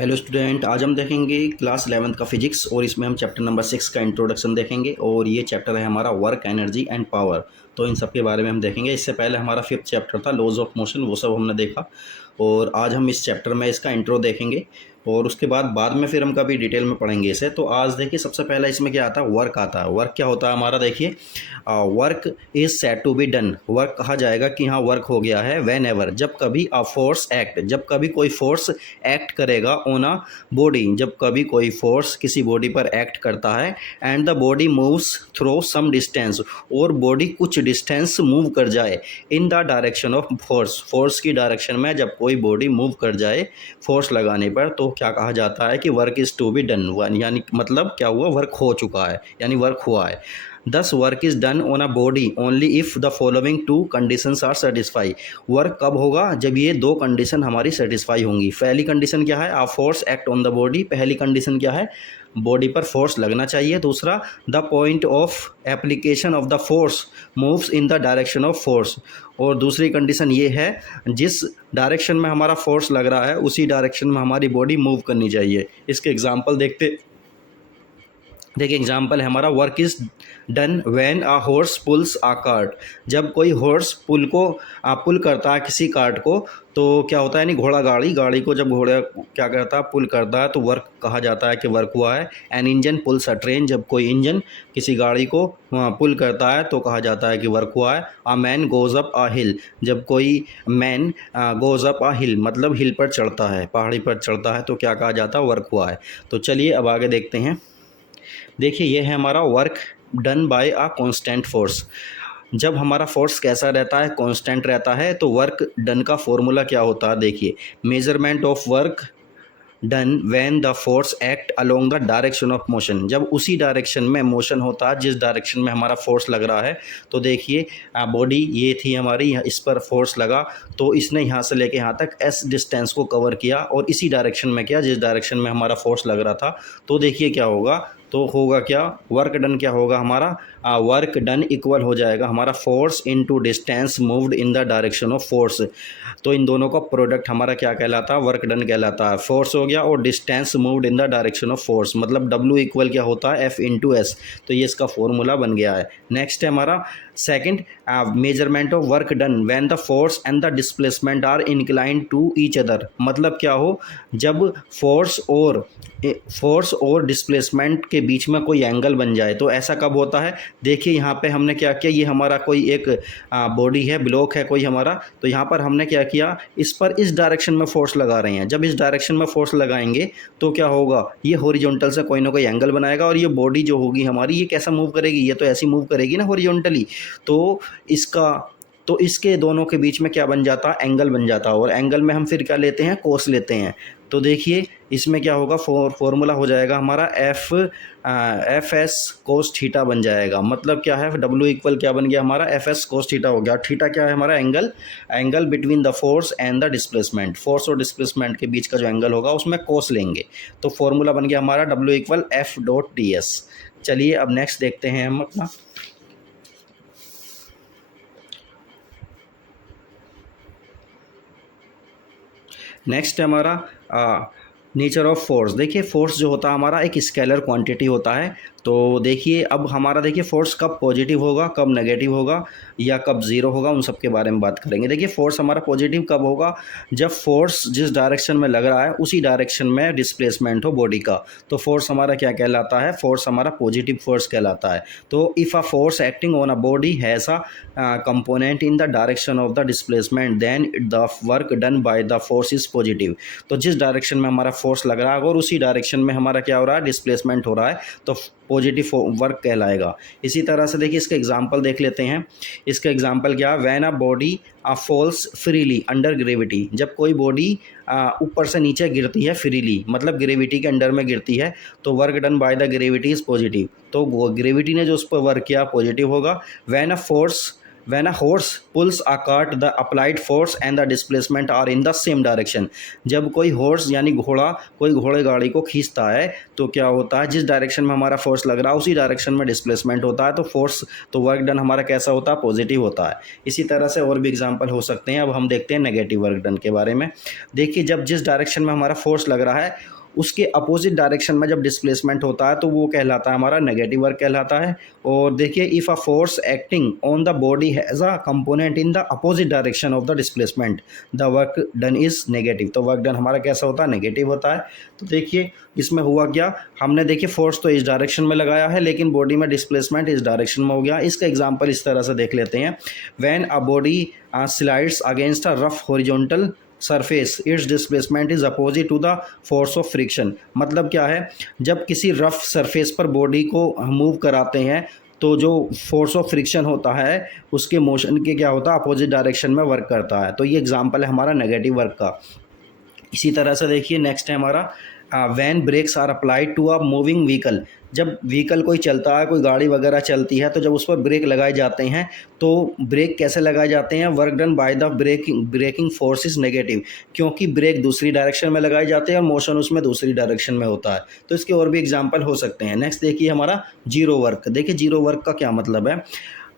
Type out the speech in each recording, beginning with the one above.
Hello student, आज हम देखेंगे क्लास 11th का फिजिक्स और इसमें हम चैप्टर नंबर 6 का इंट्रोडक्शन देखेंगे और ये चैप्टर है हमारा वर्क, एनर्जी एंड पावर। तो इन सब के बारे में हम देखेंगे। इससे पहले हमारा 5th चैप्टर था लॉज ऑफ मोशन, वो सब हमने देखा और आज हम इस चैप्टर में इसका इंट्रो देखेंगे और उसके बाद में फिर हम कभी डिटेल में पढ़ेंगे इसे। तो आज देखिए, सबसे पहले इसमें क्या आता है, वर्क आता है। वर्क क्या होता है हमारा, देखिए work is said to be done. Work कहा जाएगा कि हाँ वर्क हो गया है व्हेन एवर, जब कभी अ फोर्स एक्ट, जब कभी कोई फोर्स एक्ट करेगा ऑन अ बॉडी, जब कभी कोई फोर्स किसी बॉडी पर एक्ट करता है and the body moves through some distance, और बॉडी कुछ डिस्टेंस मूव कर जाए in the direction of force, force की डायरेक्शन में जब कोई बॉडी मूव कर जाए फोर्स लगाने पर, तो क्या कहा जाता है कि work is to be done. यानी मतलब क्या हुआ, वर्क हो चुका है यानी वर्क हुआ है। Thus work is done on a body only if the following two conditions are satisfy. Work कब होगा, जब ये दो कंडीशन हमारी सेटिस्फाई होंगी। पहली कंडीशन क्या है, a force act on the body. पहली कंडीशन क्या है, बॉडी पर फोर्स लगना चाहिए। दूसरा, the point of application of the force moves in the direction of force. और दूसरी कंडीशन ये है, जिस डायरेक्शन में हमारा फोर्स लग रहा है उसी डायरेक्शन में हमारी बॉडी मूव करनी चाहिए। इसके एग्जांपल देखिए एग्जाम्पल है हमारा, work is done when a horse pulls a cart. जब कोई हॉर्स पुल करता है किसी कार्ट को, तो क्या होता है, यानी गाड़ी को जब घोड़ा क्या करता है, पुल करता है, तो वर्क कहा जाता है कि वर्क हुआ है। An engine pulls a train, जब कोई इंजन किसी गाड़ी को पुल करता है तो कहा जाता है कि वर्क हुआ है। A man goes up a hill, जब कोई man goes up a hill मतलब हिल पर चढ़ता है, पहाड़ी पर चढ़ता है, तो क्या कहा जाता है, वर्क हुआ है। तो चलिए अब आगे देखते हैं। देखिए ये है हमारा work done bye a constant force. जब हमारा फोर्स कैसा रहता है, कांस्टेंट रहता है, तो वर्क डन का फॉर्मूला क्या होता है, देखिए measurement of work done when the force act along the direction of motion. जब उसी डायरेक्शन में मोशन होता है जिस डायरेक्शन में हमारा फोर्स लग रहा है। तो देखिए बॉडी ये थी हमारी, इस पर फोर्स लगा तो इसने यहाँ से लेके यहाँ तक एस डिस्टेंस को कवर किया और इसी डायरेक्शन में किया जिस डायरेक्शन में हमारा फोर्स लग रहा था। तो देखिए क्या होगा, तो होगा क्या, वर्क डन क्या होगा हमारा, वर्क डन इक्वल हो जाएगा हमारा force into distance moved in the direction of force. तो इन दोनों का प्रोडक्ट हमारा क्या कहलाता है, वर्क डन कहलाता है। फोर्स हो गया और distance moved in the direction of force, मतलब डब्ल्यू इक्वल क्या होता है, एफ इंटू एस। तो ये इसका फॉर्मूला बन गया है। नेक्स्ट है हमारा second, measurement of work done when the force and the displacement are inclined to each other. मतलब क्या हो, जब फोर्स और डिस्प्लेसमेंट के बीच में कोई एंगल बन जाए। तो ऐसा कब होता है, देखिए यहाँ पे हमने क्या किया, ये हमारा कोई एक बॉडी है, ब्लॉक है कोई हमारा, तो यहाँ पर हमने क्या किया, इस पर इस डायरेक्शन में फोर्स लगा रहे हैं। जब इस डायरेक्शन में फोर्स लगाएंगे तो क्या होगा, ये हॉरिजॉन्टल से कोई ना कोई एंगल बनाएगा और ये बॉडी जो होगी हमारी, ये कैसा मूव करेगी, ये तो ऐसी मूव करेगी ना हॉरिजॉन्टली। तो इसके दोनों के बीच में क्या बन जाता, एंगल बन जाता। और एंगल में हम फिर क्या लेते हैं, कोस लेते हैं। तो देखिए इसमें क्या होगा, फॉर्मूला हो जाएगा हमारा एफ एस कोस थीटा बन जाएगा। मतलब क्या है, डब्ल्यू इक्वल क्या बन गया हमारा, एफ एस कोस थीटा हो गया। थीटा क्या है हमारा, angle between the force and the displacement. Force और डिस्प्लेसमेंट के बीच का जो एंगल होगा उसमें कोस लेंगे। तो फॉर्मूला बन गया हमारा W equal F dot D S. चलिए अब नेक्स्ट देखते हैं हम अपना। नेक्स्ट है हमारा नेचर ऑफ फोर्स। देखिए फोर्स जो होता है हमारा एक स्केलर क्वांटिटी होता है। तो देखिए अब हमारा, देखिए फोर्स कब पॉजिटिव होगा, कब नेगेटिव होगा या कब ज़ीरो होगा, उन सब के बारे में बात करेंगे। देखिए फोर्स हमारा पॉजिटिव कब होगा, जब फोर्स जिस डायरेक्शन में लग रहा है उसी डायरेक्शन में डिस्प्लेसमेंट हो बॉडी का। तो फोर्स हमारा क्या कहलाता है, फोर्स हमारा पॉजिटिव फोर्स कहलाता है। तो if a force acting on a body has a component in the direction of the displacement, then the work done by the force is positive. तो जिस डायरेक्शन में हमारा फोर्स लग रहा है और उसी डायरेक्शन में हमारा क्या हो रहा है, डिस्प्लेसमेंट हो रहा है, तो पॉजिटिव वर्क कहलाएगा। इसी तरह से देखिए इसका एग्जांपल देख लेते हैं। इसका एग्जांपल क्या है, when a body falls freely under gravity. जब कोई बॉडी ऊपर से नीचे गिरती है फ्रीली, मतलब ग्रेविटी के अंडर में गिरती है, तो work done by the gravity is positive. तो ग्रेविटी ने जो उस पर वर्क किया पॉजिटिव होगा। When a horse pulls a cart the applied force and the displacement are in the same direction. जब कोई हॉर्स यानी घोड़ा कोई घोड़े गाड़ी को खींचता है तो क्या होता है, जिस डायरेक्शन में हमारा फोर्स लग रहा है उसी डायरेक्शन में डिस्प्लेसमेंट होता है, तो फोर्स तो वर्क डन हमारा कैसा होता है, पॉजिटिव होता है। इसी तरह से और भी एग्जांपल हो सकते हैं। अब हम देखते हैं नेगेटिव वर्क डन के बारे में। देखिए, जब जिस डायरेक्शन में हमारा फोर्स लग रहा है उसके अपोजिट डायरेक्शन में जब डिस्प्लेसमेंट होता है तो वो कहलाता है हमारा नेगेटिव वर्क कहलाता है। और देखिए, if a force acting on the body has a component in the opposite direction of the displacement the work done is negative. तो वर्क डन हमारा कैसा होता है, नेगेटिव होता है। तो देखिए इसमें हुआ क्या, हमने देखिए फोर्स तो इस डायरेक्शन में लगाया है लेकिन बॉडी में डिस्प्लेसमेंट इस डायरेक्शन में हो गया। इसका एग्जाम्पल इस तरह से देख लेते हैं। When a body slides against a rough horizontal surface its displacement is opposite to the force of friction. मतलब क्या है, जब किसी रफ सरफेस पर बॉडी को मूव कराते हैं तो जो फोर्स ऑफ फ्रिक्शन होता है उसके मोशन के क्या होता है, अपोजिट डायरेक्शन में वर्क करता है। तो ये एग्जांपल है हमारा नेगेटिव वर्क का। इसी तरह से देखिए नेक्स्ट है हमारा when brakes are applied to a moving vehicle. जब व्हीकल कोई चलता है, कोई गाड़ी वगैरह चलती है, तो जब उस पर ब्रेक लगाए जाते हैं तो ब्रेक कैसे लगाए जाते हैं, work done by the braking force is negative, क्योंकि ब्रेक दूसरी डायरेक्शन में लगाए जाते हैं और मोशन उसमें दूसरी डायरेक्शन में होता है। तो इसके और भी एग्जाम्पल हो सकते हैं। नेक्स्ट देखिए हमारा जीरो वर्क। देखिए जीरो वर्क का क्या मतलब है,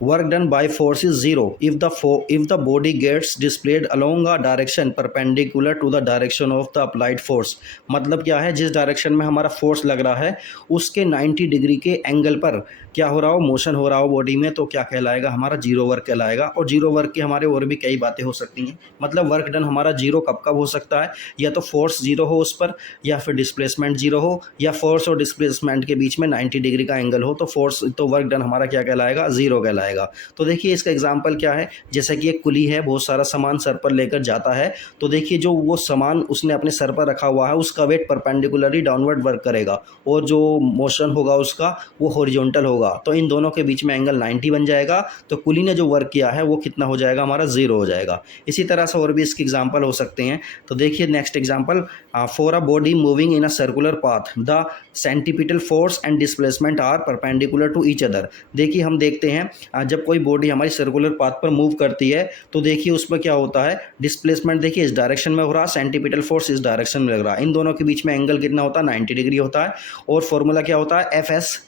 work done by force is zero if the body gets displayed along a direction perpendicular to the direction of the applied force। मतलब क्या है, जिस डायरेक्शन में हमारा फोर्स लग रहा है उसके 90 डिग्री के एंगल पर क्या हो रहा हो, मोशन हो रहा हो बॉडी में, तो क्या कहलाएगा, हमारा जीरो वर्क कहलाएगा। और जीरो वर्क के हमारे और भी कई बातें हो सकती हैं। मतलब वर्क डन हमारा जीरो कब कब हो सकता है, या तो फोर्स जीरो हो उस पर, या फिर डिस्प्लेसमेंट जीरो हो, या फोर्स और डिस्प्लेसमेंट के बीच में 90 डिग्री का एंगल हो, तो वर्क डन हमारा क्या कहलाएगा, जीरो कहलाएगा। तो देखिए इसका एग्जांपल क्या है, जैसे कि एक कुली है, बहुत सारा सामान सर पर लेकर जाता है, तो देखिए जो वो सामान उसने अपने सर पर रखा हुआ है उसका वेट परपेंडिकुलरली डाउनवर्ड वर्क करेगा और जो मोशन होगा उसका वो हॉरिजॉन्टल होगा। तो इन दोनों के बीच में एंगल 90 बन जाएगा। तो कुली ने जो वर्क किया है वो कितना हो जाएगा, हमारा जीरो हो जाएगा। इसी तरह से और भी इसके एग्जांपल हो सकते हैं। तो देखिए next example, for a body moving in a circular path the centripetal force and displacement are perpendicular to each other. देखिए हम देखते हैं जब कोई बॉडी हमारी सर्कुलर पाथ पर मूव करती है तो देखिए उसमें क्या होता है, डिस्प्लेसमेंट देखिए इस डायरेक्शन में हो रहा है, सेंटीपिटल फोर्स इस डायरेक्शन में लग रहा है। इन दोनों के बीच में एंगल कितना होता है, 90 डिग्री होता है। और फॉर्मूला क्या होता है, एफ एस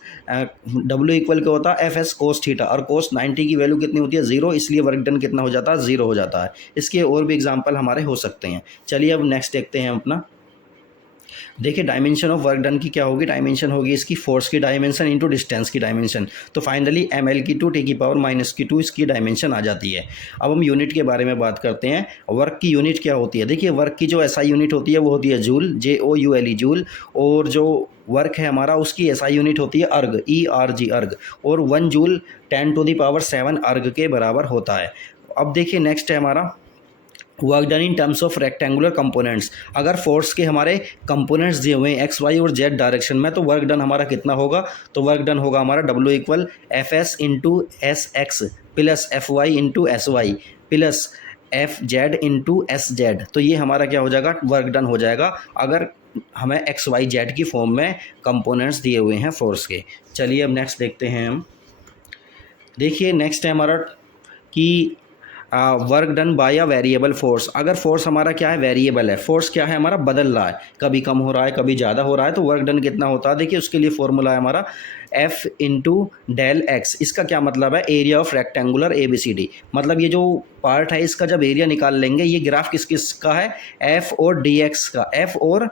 डब्ल्यू इक्वल क्या होता है, एफ एस कोस थीटा, और कोस 90 की वैल्यू कितनी होती है, जीरो, इसलिए वर्क डन कितना हो जाता है, जीरो हो जाता है। इसके और भी एग्जाम्पल हमारे हो सकते हैं। चलिए अब नेक्स्ट देखते हैं अपना। देखिए डायमेंशन ऑफ वर्क डन की क्या होगी, डायमेंशन होगी इसकी फोर्स की डायमेंशन इंटू डिस्टेंस की डायमेंशन। तो फाइनली एम एल की 2 टी की पावर -2 इसकी डायमेंशन आ जाती है। अब हम यूनिट के बारे में बात करते हैं। वर्क की यूनिट क्या होती है, देखिए वर्क की जो एसआई यूनिट होती है वो होती है जूल, JOULE जूल। और जो वर्क है हमारा उसकी एसआई यूनिट होती है अर्ग, ERG अर्ग। और 1 जूल 10⁻7 अर्ग के बराबर होता है। अब देखिए नेक्स्ट है हमारा work done in terms of rectangular components. अगर फोर्स के हमारे कंपोनेंट्स दिए हुए हैं XY और Z डायरेक्शन में, तो वर्क डन हमारा कितना होगा, तो वर्क डन होगा हमारा W equal FS into SX plus FY into SY plus FZ into SZ। तो ये हमारा क्या हो जाएगा, वर्क डन हो जाएगा अगर हमें XYZ की फॉर्म में कंपोनेंट्स दिए हुए हैं फोर्स के। चलिए अब नेक्स्ट देखते हैं हम। देखिए नेक्स्ट है हमारा कि work done bye a variable force. अगर फोर्स हमारा क्या है, वेरिएबल है, फोर्स क्या है हमारा, बदल रहा है, कभी कम हो रहा है कभी ज़्यादा हो रहा है, तो वर्क डन कितना होता है, देखिए उसके लिए फॉर्मूला है हमारा F इंटू डेल एक्स। इसका क्या मतलब है, एरिया ऑफ रेक्टेंगुलर ABCD। मतलब ये जो पार्ट है इसका जब एरिया निकाल लेंगे, ये ग्राफ किस किस का है, F और DX का, F और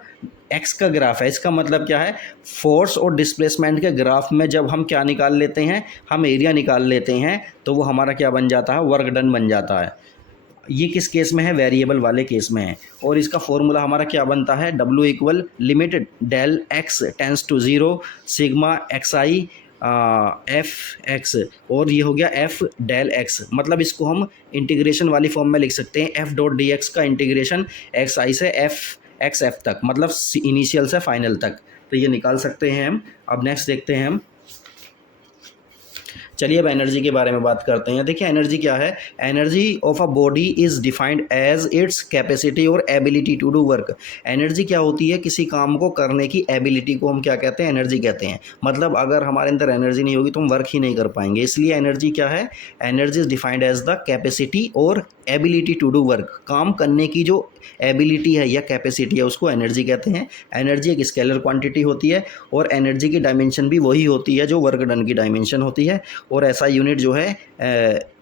एक्स का ग्राफ है। इसका मतलब क्या है, फोर्स और डिस्प्लेसमेंट के ग्राफ में जब हम क्या निकाल लेते हैं, हम एरिया निकाल लेते हैं, तो वो हमारा क्या बन जाता है, वर्क डन बन जाता है। ये किस केस में है, वेरिएबल वाले केस में है। और इसका फॉर्मूला हमारा क्या बनता है, W equal limit del x tends to 0 sigma XI FX। और ये हो गया F डेल एक्स। मतलब इसको हम इंटीग्रेशन वाली फॉर्म में लिख सकते हैं, F डॉट DX का इंटीग्रेशन XI से FXF तक, मतलब इनिशियल से फाइनल तक। तो ये निकाल सकते हैं हम। अब नेक्स्ट देखते हैं हम। चलिए अब एनर्जी के बारे में बात करते हैं। देखिए एनर्जी क्या है, energy of a body is defined as its capacity और ability to do work. Energy क्या होती है, किसी काम को करने की एबिलिटी को हम क्या कहते हैं, एनर्जी कहते हैं। मतलब अगर हमारे अंदर एनर्जी नहीं होगी तो हम वर्क ही नहीं कर पाएंगे, इसलिए एनर्जी क्या है, energy is defined as the capacity और एबिलिटी टू डू वर्क। काम करने की जो एबिलिटी है या कैपेसिटी है उसको एनर्जी कहते हैं। एनर्जी एक स्केलर क्वांटिटी होती है और एनर्जी की डायमेंशन भी वही होती है जो वर्क डन की डायमेंशन होती है। और ऐसा यूनिट जो है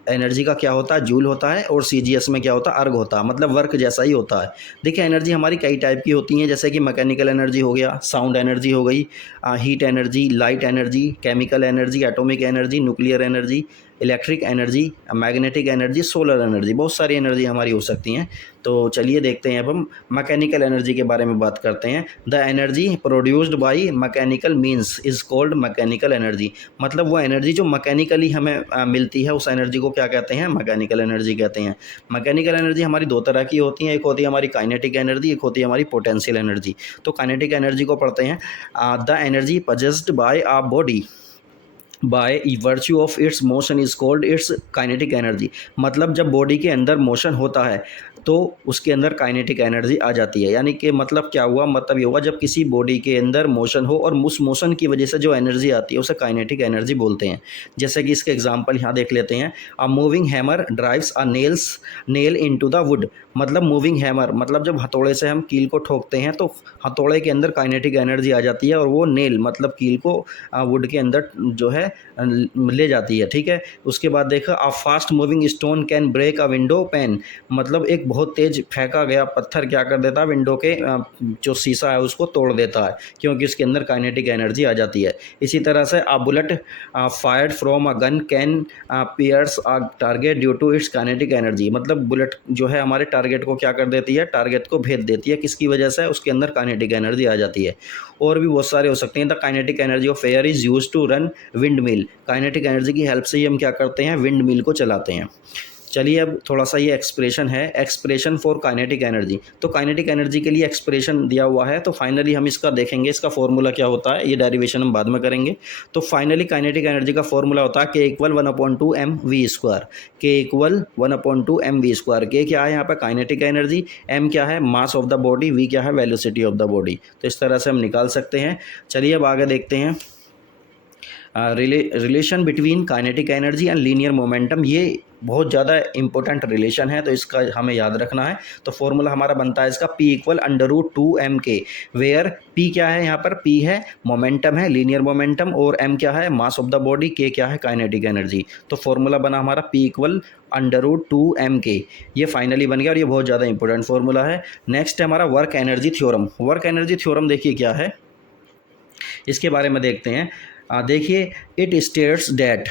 एनर्जी का क्या होता है, जूल होता है, और सीजीएस में क्या होता है, अर्ग होता है, मतलब वर्क जैसा ही होता है। देखिए एनर्जी हमारी कई टाइप की होती हैं, जैसे कि मैकेनिकल एनर्जी हो गया, साउंड एनर्जी हो गई, heat energy, light energy, chemical energy, atomic energy, nuclear energy, electric energy, magnetic energy, solar energy, बहुत सारी एनर्जी हमारी हो सकती हैं। तो चलिए देखते हैं अब हम मैकेनिकल एनर्जी के बारे में बात करते हैं। The energy produced by mechanical means is called mechanical energy. मतलब वो एनर्जी जो मैकेनिकली हमें मिलती है उस एनर्जी को क्या कहते हैं, मैकेनिकल एनर्जी कहते हैं। मैकेनिकल एनर्जी हमारी दो तरह की होती हैं, एक होती है हमारी काइनेटिक एनर्जी, एक होती है हमारी पोटेंशियल एनर्जी। तो काइनेटिक एनर्जी को पढ़ते हैं। The energy possessed by a body by virtue of its motion is called its kinetic energy. मतलब जब बॉडी के अंदर मोशन होता है तो उसके अंदर काइनेटिक एनर्जी आ जाती है। यानी कि मतलब क्या हुआ, मतलब ये हुआ जब किसी बॉडी के अंदर मोशन हो और उस मोशन की वजह से जो एनर्जी आती है उसे काइनेटिक एनर्जी बोलते हैं। जैसे कि इसके एग्जांपल यहाँ देख लेते हैं। A moving hammer drives a nail into the wood. मतलब मूविंग हैमर मतलब जब हथौड़े से हम कील को ठोकते हैं तो हथौड़े के अंदर काइनेटिक एनर्जी आ जाती है और वो नेल मतलब कील को वुड के अंदर जो है ले जाती है। ठीक है, उसके बाद देखा a fast moving stone can break a window pane. मतलब एक बहुत तेज फेंका गया पत्थर क्या कर देता है, विंडो के जो शीशा है उसको तोड़ देता है, क्योंकि उसके अंदर काइनेटिक एनर्जी आ जाती है। इसी तरह से a bullet fired from a gun can pierce a target due to its kinetic energy. मतलब बुलेट जो है हमारे टारगेट को क्या कर देती है, टारगेट को भेद देती है, किसकी वजह से, उसके अंदर काइनेटिक एनर्जी आ जाती है। और भी बहुत सारे हो सकते हैं। The kinetic energy of air is use to run wind mill. Kinetic energy की हेल्प से ही हम क्या करते हैं, विंड मिल को चलाते हैं। चलिए अब थोड़ा सा ये एक्सप्रेशन है, एक्सप्रेशन फॉर काइनेटिक एनर्जी। तो काइनेटिक एनर्जी के लिए एक्सप्रेशन दिया हुआ है, तो फाइनली हम इसका देखेंगे इसका फॉर्मूला क्या होता है, ये डेरिवेशन हम बाद में करेंगे। तो फाइनली काइनेटिक एनर्जी का फॉर्मूला होता है के इक्वल 1/2 mv²। के इक्वल 1/2 mv²। के क्या है यहाँ पर काइनेटिक एनर्जी, एम क्या है mass of the body, v क्या है वेलोसिटी ऑफ द बॉडी। तो इस तरह से हम निकाल सकते हैं। चलिए अब आगे देखते हैं relation between kinetic energy and linear momentum. ये बहुत ज़्यादा इंपॉर्टेंट रिलेशन है, तो इसका हमें याद रखना है। तो फॉर्मूला हमारा बनता है इसका P equal √2mk, where P क्या है यहाँ पर, P है मोमेंटम है, लीनियर मोमेंटम, और M क्या है mass of the body, K क्या है काइनेटिक एनर्जी। तो फॉर्मूला बना हमारा P इक्वल √2mk। ये फाइनली बन गया और ये बहुत ज़्यादा इंपॉर्टेंट फॉर्मूला है। नेक्स्ट है हमारा work energy theorem. Work energy theorem देखिए क्या है, इसके बारे में देखते हैं। देखिए it states that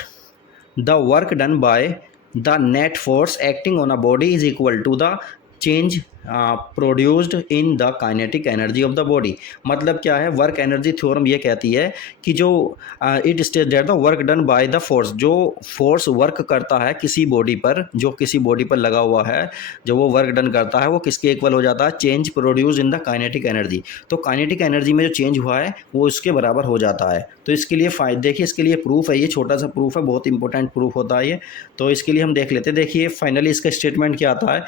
the work done by the net force acting on a body is equal to the change produced in the kinetic energy of the body. मतलब क्या है, वर्क एनर्जी थ्योरम ये कहती है कि जो it states that the work done by the force, जो force work करता है किसी बॉडी पर, जो किसी बॉडी पर लगा हुआ है, जो वो वर्क डन करता है वो किसके इक्वल हो जाता है, change produce in the kinetic energy. तो काइनेटिक एनर्जी में जो चेंज हुआ है वो उसके बराबर हो जाता है। तो इसके लिए देखिए इसके लिए प्रूफ है, ये छोटा सा प्रूफ है, बहुत इंपॉर्टेंट प्रूफ होता है ये। तो इसके लिए हम देख लेते हैं। देखिए फाइनली इसका स्टेटमेंट क्या आता है,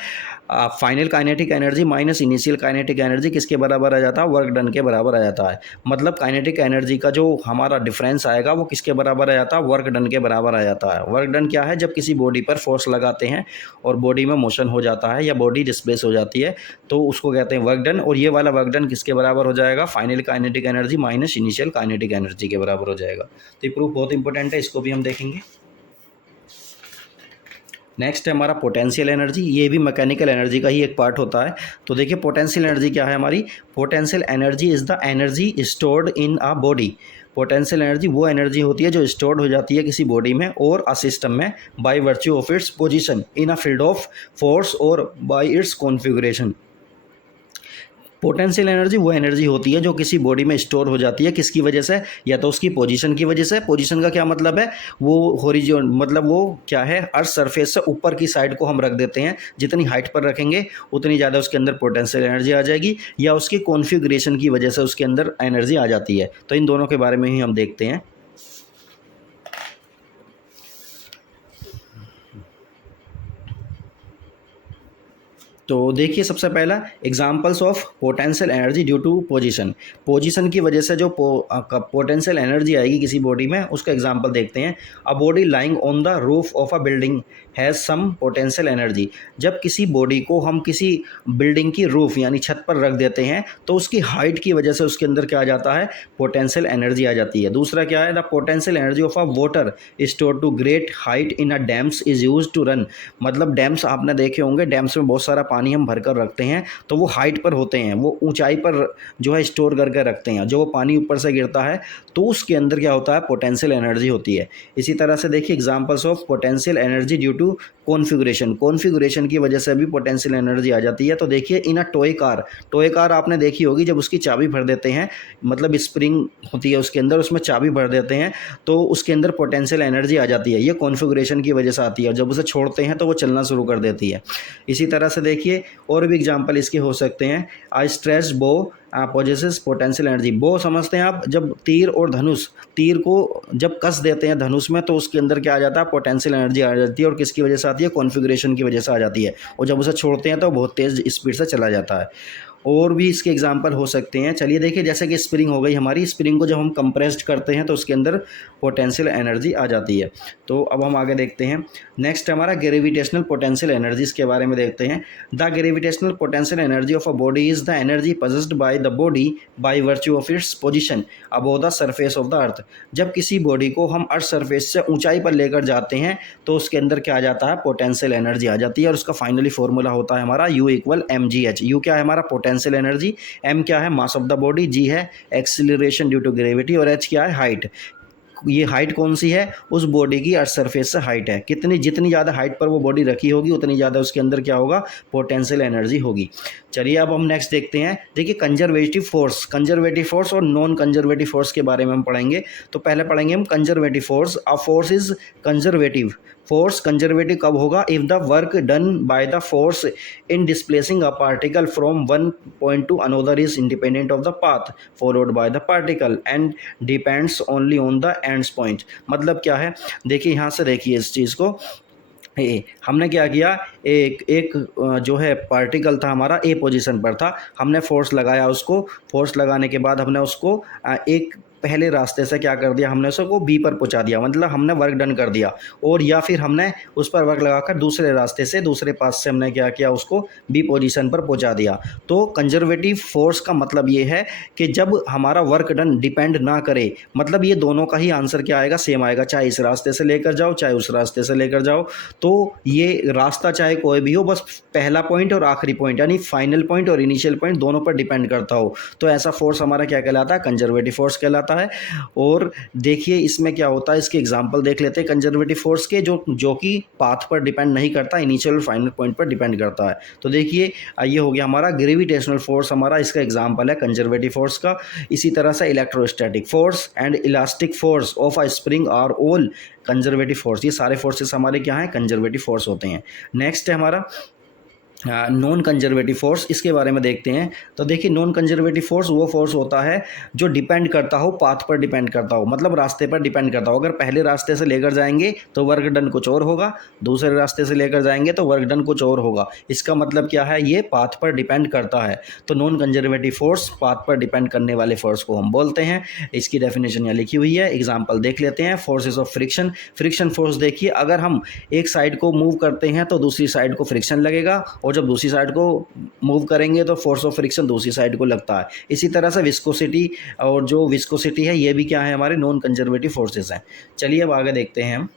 final kinetic energy minus initial kinetic energy किसके बराबर आ जाता है, वर्क डन के बराबर आ जाता है। मतलब काइनेटिक एनर्जी का जो हमारा डिफरेंस आएगा वो किसके बराबर आ जाता है, वर्क डन के बराबर आ जाता है। वर्क डन क्या है, जब किसी बॉडी पर फोर्स लगाते हैं और बॉडी में मोशन हो जाता है या बॉडी डिस्प्लेस हो जाती है तो उसको कहते हैं वर्क डन। और ये वाला वर्क डन किसके बराबर हो जाएगा, final kinetic energy minus initial kinetic energy के बराबर हो जाएगा। तो ये प्रूफ बहुत इंपॉर्टेंट है, इसको भी हम देखेंगे। नेक्स्ट है हमारा पोटेंशियल एनर्जी। ये भी मैकेनिकल एनर्जी का ही एक पार्ट होता है। तो देखिए पोटेंशियल एनर्जी क्या है हमारी, potential energy is the energy stored in a body. Potential energy वो एनर्जी होती है जो स्टोर्ड हो जाती है किसी बॉडी में और अ सिस्टम में by virtue of its position in a field of force और by its configuration. Potential energy वो एनर्जी होती है जो किसी बॉडी में स्टोर हो जाती है, किसकी वजह से, या तो उसकी पोजीशन की वजह से। पोजीशन का क्या मतलब है, वो हॉरिजॉन मतलब वो क्या है, अर्थ सरफेस से ऊपर की साइड को हम रख देते हैं, जितनी हाइट पर रखेंगे उतनी ज़्यादा उसके अंदर पोटेंशियल एनर्जी आ जाएगी, या उसकी कॉन्फ़िगरेशन की वजह से उसके अंदर एनर्जी आ जाती है। तो इन दोनों के बारे में ही हम देखते हैं। तो देखिए सबसे पहला examples of potential energy due to position. Position की वजह से जो पोटेंशियल एनर्जी आएगी किसी बॉडी में, उसका एग्जांपल देखते हैं। A body lying on the roof of a building has some potential energy. जब किसी बॉडी को हम किसी बिल्डिंग की रूफ यानी छत पर रख देते हैं तो उसकी हाइट की वजह से उसके अंदर क्या आ जाता है, पोटेंशियल एनर्जी आ जाती है। दूसरा क्या है, the potential energy of a water store to great height in a dams is use to run. मतलब डैम्स आपने देखे होंगे, डैम्स में बहुत सारा पानी हम भर कर रखते हैं तो वो हाइट पर होते हैं, वो ऊंचाई पर जो है स्टोर करके रखते हैं। जो वो पानी ऊपर से गिरता है तो उसके अंदर क्या होता है, पोटेंशियल एनर्जी होती है। इसी तरह से देखिए examples of potential energy due to configuration. Configuration की वजह से भी पोटेंशियल एनर्जी आ जाती है। तो देखिए इन अ टॉय कार आपने देखी होगी, जब उसकी चाबी भर देते हैं, मतलब स्प्रिंग होती है उसके अंदर, उसमें चाबी भर देते हैं तो उसके अंदर पोटेंशियल एनर्जी आ जाती है। ये कॉन्फ़िगरेशन की वजह से आती है और जब उसे छोड़ते हैं तो वो चलना शुरू कर देती है। इसी तरह से देखिए और भी एग्जांपल इसके हो सकते हैं। आई स्ट्रेस बो पोजेसेस पोटेंशियल एनर्जी। बो समझते हैं आप, जब तीर और धनुष, तीर को जब कस देते हैं धनुष में तो उसके अंदर क्या आ जाता है, पोटेंशियल एनर्जी आ जाती है। और किसकी वजह से आती है, कॉन्फ़िगरेशन की वजह से आ जाती है। और जब उसे छोड़ते हैं तो बहुत तेज़ स्पीड से चला जाता है। और भी इसके एग्जांपल हो सकते हैं। चलिए देखिए, जैसे कि स्प्रिंग हो गई हमारी, स्प्रिंग को जब हम कंप्रेस्ड करते हैं तो उसके अंदर पोटेंशियल एनर्जी आ जाती है। तो अब हम आगे देखते हैं। नेक्स्ट हमारा ग्रेविटेशनल पोटेंशियल एनर्जीज के बारे में देखते हैं। The gravitational potential energy of a body is the energy possessed by the body by virtue of its position above the surface of the earth. जब किसी बॉडी को हम अर्थ सरफेस से ऊंचाई पर लेकर जाते हैं तो उसके अंदर क्या आ जाता है, पोटेंशियल एनर्जी आ जाती है। और उसका फाइनली फॉर्मूला होता है हमारा U = mgh। यू क्या है हमारा, पोटेंशियल एनर्जी, m क्या है, mass of the body, g है एक्सीलरेशन ड्यू टू ग्रेविटी और h क्या है, हाइट। ये हाइट कौन सी है, उस बॉडी की अर्थ सरफेस से हाइट है। कितनी, जितनी ज़्यादा हाइट पर वो बॉडी रखी होगी उतनी ज़्यादा उसके अंदर क्या होगा, पोटेंशियल एनर्जी होगी। चलिए अब हम नेक्स्ट देखते हैं। देखिए कंजर्वेटिव फोर्स और नॉन कंजर्वेटिव फोर्स के बारे में हम पढ़ेंगे। तो पहले पढ़ेंगे हम conservative force. A force is conservative. Force conservative कब होगा, if the work done by the force in displacing a particle from one point two another is independent of the path followed by the particle and depends only on the ends point. मतलब क्या है, देखिए यहाँ से देखिए इस चीज़ को, हमने क्या किया, एक जो है पार्टिकल था हमारा ए पोजीशन पर था, हमने फोर्स लगाया, उसको फोर्स लगाने के बाद हमने उसको एक पहले रास्ते से क्या कर दिया, हमने उसको बी पर पहुंचा दिया, मतलब हमने वर्क डन कर दिया। और या फिर हमने उस पर वर्क लगाकर दूसरे रास्ते से, दूसरे पास से हमने क्या किया, उसको बी पोजीशन पर पहुंचा दिया। तो कंजर्वेटिव फोर्स का मतलब ये है कि जब हमारा वर्क डन डिपेंड ना करे, मतलब ये दोनों का ही आंसर क्या आएगा, सेम आएगा, चाहे इस रास्ते से लेकर जाओ चाहे उस रास्ते से लेकर जाओ। तो ये रास्ता चाहे कोई भी हो, बस पहला पॉइंट और आखिरी पॉइंट यानी फाइनल पॉइंट और इनिशियल पॉइंट दोनों पर डिपेंड करता हो, तो ऐसा फोर्स हमारा क्या कहलाता है, कंजर्वेटिव फोर्स कहलाता है। और देखिए इसमें क्या होता है, इसके एग्जांपल देख लेते हैं कंजर्वेटिव फोर्स के, जो कि पाथ पर डिपेंड नहीं करता, इनिशियल और फाइनल पॉइंट पर डिपेंड करता है। तो देखिए ये हो गया हमारा ग्रेविटेशनल फोर्स, हमारा इसका एग्जांपल है कंजर्वेटिव फोर्स का। इसी तरह से electrostatic force and elastic force of a spring are all conservative force. ये सारे फोर्सेस हमारे क्या हैं, कंजर्वेटिव फोर्स होते हैं। नेक्स्ट है हमारा नॉन कंजर्वेटिव फोर्स, इसके बारे में देखते हैं। तो देखिए नॉन कंजर्वेटिव फोर्स वो फोर्स होता है जो डिपेंड करता हो, पाथ पर डिपेंड करता हो, मतलब रास्ते पर डिपेंड करता हो। अगर पहले रास्ते से लेकर जाएंगे तो वर्क डन कुछ और होगा, दूसरे रास्ते से लेकर जाएंगे तो वर्क डन कुछ और होगा। इसका मतलब क्या है, ये पाथ पर डिपेंड करता है। तो नॉन कंजर्वेटिव फोर्स पाथ पर डिपेंड करने वाले फोर्स को हम बोलते हैं। इसकी डेफिनेशन यहाँ लिखी हुई है, एग्जाम्पल देख लेते हैं। Forces of friction, friction force देखिए, अगर हम एक साइड को मूव करते हैं तो दूसरी साइड को फ्रिक्शन लगेगा, और जब दूसरी साइड को मूव करेंगे तो फोर्स ऑफ फ्रिक्शन दूसरी साइड को लगता है। इसी तरह से विस्कोसिटी, और जो विस्कोसिटी है ये भी क्या है, हमारे नॉन कंजर्वेटिव फोर्सेस हैं। चलिए अब आगे देखते हैं हम।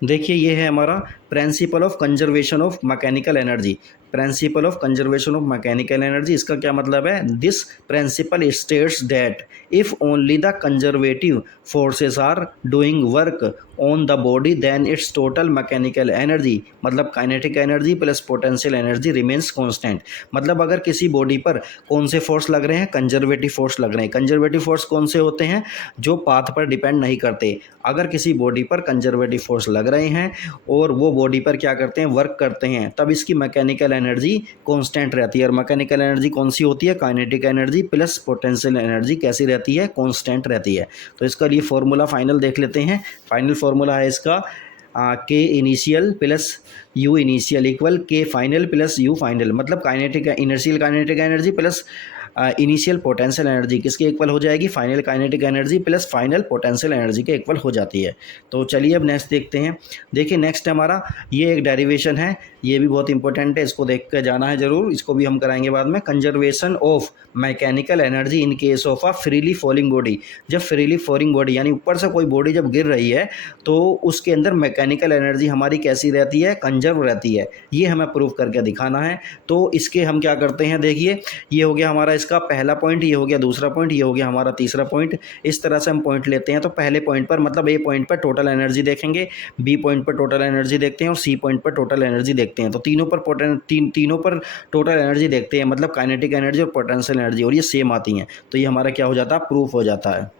देखिए ये है हमारा principle of conservation of mechanical energy. Principle of conservation of mechanical energy, इसका क्या मतलब है, this principle states that if only the conservative forces are doing work on the body then its total mechanical energy, मतलब kinetic energy plus potential energy remains constant. मतलब अगर किसी body पर कौन से फोर्स लग रहे हैं, कंजर्वेटिव फोर्स लग रहे हैं। कंजर्वेटिव फोर्स कौन से होते हैं, जो पाथ पर डिपेंड नहीं करते। अगर किसी बॉडी पर कंजर्वेटिव फोर्स लग रहे हैं और वो बॉडी पर क्या करते हैं, वर्क करते हैं, तब इसकी मैकेनिकल एनर्जी कांस्टेंट रहती है। और मैकेनिकल एनर्जी कौन सी होती है, kinetic energy plus potential energy कैसी रहती है, कांस्टेंट रहती है। तो इसका लिए फॉर्मूला फाइनल देख लेते हैं। फाइनल फॉर्मूला है इसका के initial plus you initial equal के फाइनल प्लस यू फाइनल, मतलब kinetic inertial kinetic energy plus initial potential energy किसके इक्वल हो जाएगी, final kinetic energy plus final potential energy के इक्वल हो जाती है। तो चलिए अब नेक्स्ट देखते हैं। देखिए नेक्स्ट हमारा ये एक डेरिवेशन है, ये भी बहुत इंपॉर्टेंट है, इसको देख कर जाना है ज़रूर, इसको भी हम कराएंगे बाद में। Conservation of mechanical energy in case of a freely falling body. जब फ्रीली फॉलिंग बॉडी यानी ऊपर से कोई बॉडी जब गिर रही है तो उसके अंदर मैकेनिकल एनर्जी हमारी कैसी रहती है, कंजर्व रहती है, ये हमें प्रूव करके दिखाना है। तो इसके हम क्या करते हैं, देखिए ये हो गया हमारा इसका पहला पॉइंट, ये हो गया दूसरा पॉइंट, ये हो गया हमारा तीसरा पॉइंट। इस तरह से हम पॉइंट लेते हैं। तो पहले पॉइंट पर मतलब ए पॉइंट पर टोटल एनर्जी देखेंगे, बी पॉइंट पर टोटल एनर्जी देखते हैं और सी पॉइंट पर टोटल एनर्जी देखते हैं। तो तीनों पर टोटल एनर्जी देखते हैं, मतलब काइनेटिक एनर्जी और पोटेंशियल एनर्जी, और ये सेम आती हैं। तो ये हमारा क्या हो जाता है, प्रूफ हो जाता है।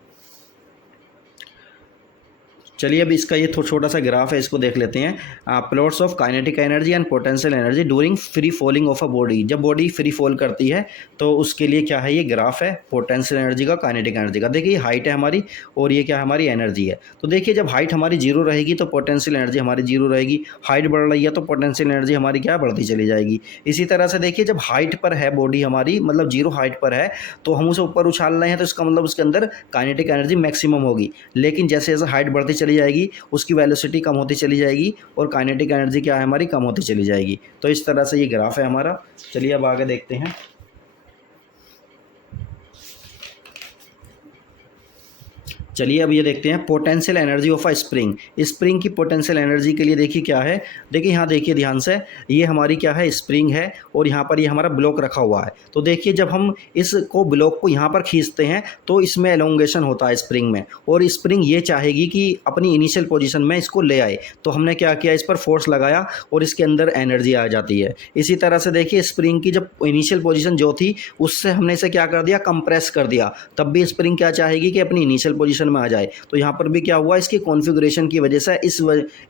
चलिए अब इसका ये छोटा सा ग्राफ है, इसको देख लेते हैं। Plots of kinetic energy and potential energy during free falling of a body. जब बॉडी फ्री फॉल करती है तो उसके लिए क्या है, ये ग्राफ है पोटेंशियल एनर्जी का, काइनेटिक एनर्जी का। देखिए हाइट है हमारी और ये क्या हमारी एनर्जी है। तो देखिए जब हाइट हमारी जीरो रहेगी तो पोटेंशियल एनर्जी हमारी जीरो रहेगी, हाइट बढ़ रही है तो पोटेंशियल एनर्जी हमारी क्या बढ़ती चली जाएगी। इसी तरह से देखिए जब हाइट पर है बॉडी हमारी, मतलब जीरो हाइट पर है, तो हम उसे ऊपर उछाल रहे हैं तो इसका मतलब उसके अंदर काइनेटिक एनर्जी मैक्सिमम होगी। लेकिन जैसे जैसे हाइट बढ़ती चली जाएगी उसकी वेलोसिटी कम होती चली जाएगी और काइनेटिक एनर्जी क्या है हमारी, कम होती चली जाएगी। तो इस तरह से ये ग्राफ है हमारा। चलिए अब आगे देखते हैं। चलिए अब ये देखते हैं potential energy of a spring. Spring की पोटेंशियल एनर्जी के लिए देखिए क्या है, देखिए यहाँ देखिए ध्यान से, ये हमारी क्या है, स्प्रिंग है और यहाँ पर ये हमारा ब्लॉक रखा हुआ है। तो देखिए जब हम इसको ब्लॉक को यहाँ पर खींचते हैं तो इसमें एलोंगेशन होता है स्प्रिंग में, और स्प्रिंग ये चाहेगी कि अपनी इनिशियल पोजीशन में इसको ले आए। तो हमने क्या किया, इस पर फोर्स लगाया और इसके अंदर एनर्जी आ जाती है। इसी तरह से देखिए स्प्रिंग की जब इनिशियल पोजीशन जो थी उससे हमने इसे क्या कर दिया, कंप्रेस कर दिया, तब भी स्प्रिंग क्या चाहेगी कि अपनी इनिशियल पोजीशन में आ जाए। तो यहाँ पर भी क्या हुआ, इसकी कॉन्फ़िगरेशन की वजह से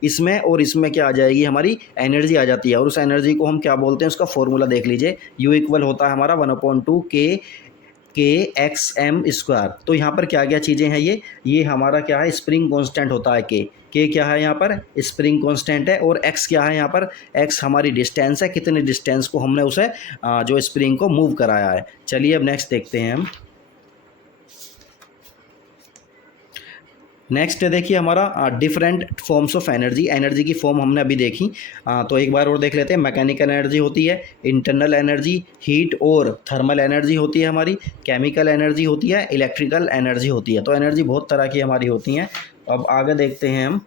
इसमें और इसमें क्या आ जाएगी, हमारी एनर्जी आ जाती है। और उस एनर्जी को हम क्या बोलते हैं, उसका फॉर्मूला देख लीजिए। U इक्वल होता है हमारा 1/2 के एक्स एम स्क्वायर। तो यहाँ पर क्या क्या चीज़ें हैं, ये हमारा क्या है, स्प्रिंग कांस्टेंट होता है के क्या है यहाँ पर, स्प्रिंग कांस्टेंट है, और एक्स क्या है यहाँ पर, एक्स हमारी डिस्टेंस है, कितने डिस्टेंस को हमने उसे जो स्प्रिंग को मूव कराया है। चलिए अब नेक्स्ट देखते हैं हम। नेक्स्ट देखिए हमारा different forms of energy. Energy की फॉर्म हमने अभी देखी, तो एक बार और देख लेते हैं। मैकेनिकल एनर्जी होती है, इंटरनल एनर्जी, हीट और थर्मल एनर्जी होती है हमारी, केमिकल एनर्जी होती है, इलेक्ट्रिकल एनर्जी होती है। तो एनर्जी बहुत तरह की हमारी होती हैं। अब आगे देखते हैं हम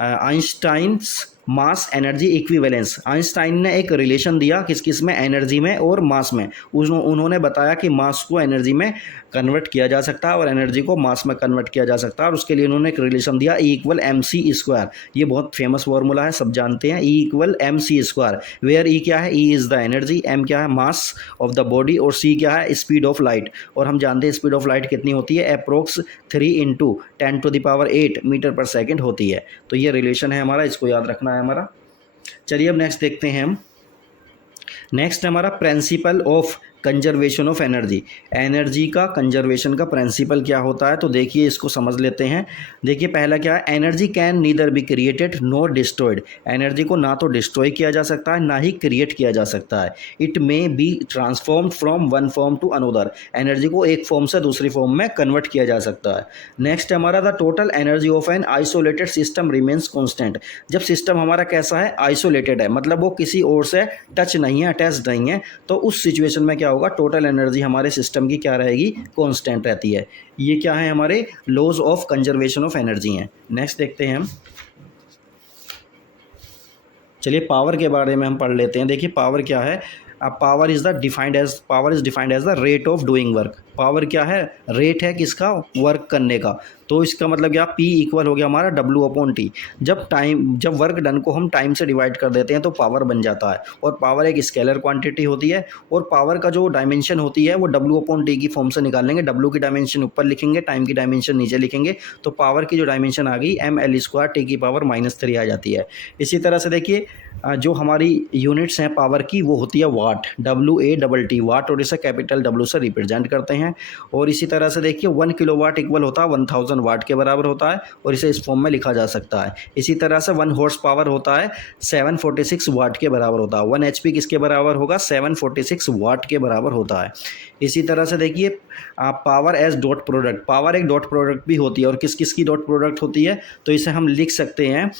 Einstein's mass energy equivalence. Einstein ने एक रिलेशन दिया किस किस में, एनर्जी में और मास में। उन्होंने बताया कि मास को एनर्जी में कन्वर्ट किया जा सकता है और एनर्जी को मास में कन्वर्ट किया जा सकता है, और उसके लिए उन्होंने एक रिलेशन दिया E = mc²। ये बहुत फेमस फार्मूला है, सब जानते हैं, E = mc², वेयर E क्या है, E is the energy, M क्या है, मास ऑफ द बॉडी, और C क्या है, स्पीड ऑफ लाइट। और हम जानते हैं स्पीड ऑफ लाइट कितनी होती है, अप्रोक्स 3 × 10⁸ मीटर पर सेकेंड होती है। तो ये रिलेशन है हमारा, इसको याद रखना है हमारा। चलिए अब नेक्स्ट देखते हैं हम। नेक्स्ट हमारा principle of conservation of energy. Energy का कंजर्वेशन का प्रिंसिपल क्या होता है, तो देखिए इसको समझ लेते हैं। देखिए पहला क्या है, energy can neither be created nor destroyed. Energy को ना तो डिस्ट्रॉय किया जा सकता है ना ही क्रिएट किया जा सकता है। It may be transformed from one form to another. Energy को एक फॉर्म से दूसरी फॉर्म में कन्वर्ट किया जा सकता है। नेक्स्ट हमारा the total energy of an isolated system remains constant. जब सिस्टम हमारा कैसा है, आइसोलेटेड है, मतलब वो किसी और से टच नहीं है, अटैच नहीं है, तो उस सिचुएशन में क्या होगा, टोटल एनर्जी हमारे सिस्टम की क्या रहेगी, कांस्टेंट रहती है। ये क्या है, हमारे laws of conservation of energy हैं। नेक्स्ट देखते हैं हम। चलिए पावर के बारे में हम पढ़ लेते हैं। देखिए पावर क्या है, power is defined as the rate of doing work. Power क्या है, रेट है किसका, वर्क करने का। तो इसका मतलब क्या, P इक्वल हो गया हमारा W/T। जब वर्क डन को हम टाइम से डिवाइड कर देते हैं तो पावर बन जाता है। और पावर एक स्केलर क्वांटिटी होती है, और पावर का जो डायमेंशन होती है वो W/T की फॉर्म से निकाल लेंगे। W की डायमेंशन ऊपर लिखेंगे, टाइम की डायमेंशन नीचे लिखेंगे, तो पावर की जो डायमेंशन आ गई mL² T⁻³ आ जाती है। इसी तरह से देखिए जो हमारी यूनिट्स हैं पावर की, वो होती है वाट, WATT वाट, और इसे कैपिटल W से रिप्रेजेंट करते हैं। और इसी तरह से देखिए 1 किलोवाट इक्वल होता है 1000 1000 वाट के बराबर होता है और इसे इस फॉर्म में लिखा जा सकता है। इसी तरह से 1 हॉर्स पावर होता है 746 वाट के बराबर होता है। 1 HP किसके बराबर होगा? 746 वाट के बराबर होता है। इसी तरह से देखिए power as dot product, power एक डॉट प्रोडक्ट भी होती है और किस किस की डॉट प्रोडक्ट होती है? तो इसे हम लिख सकते हैं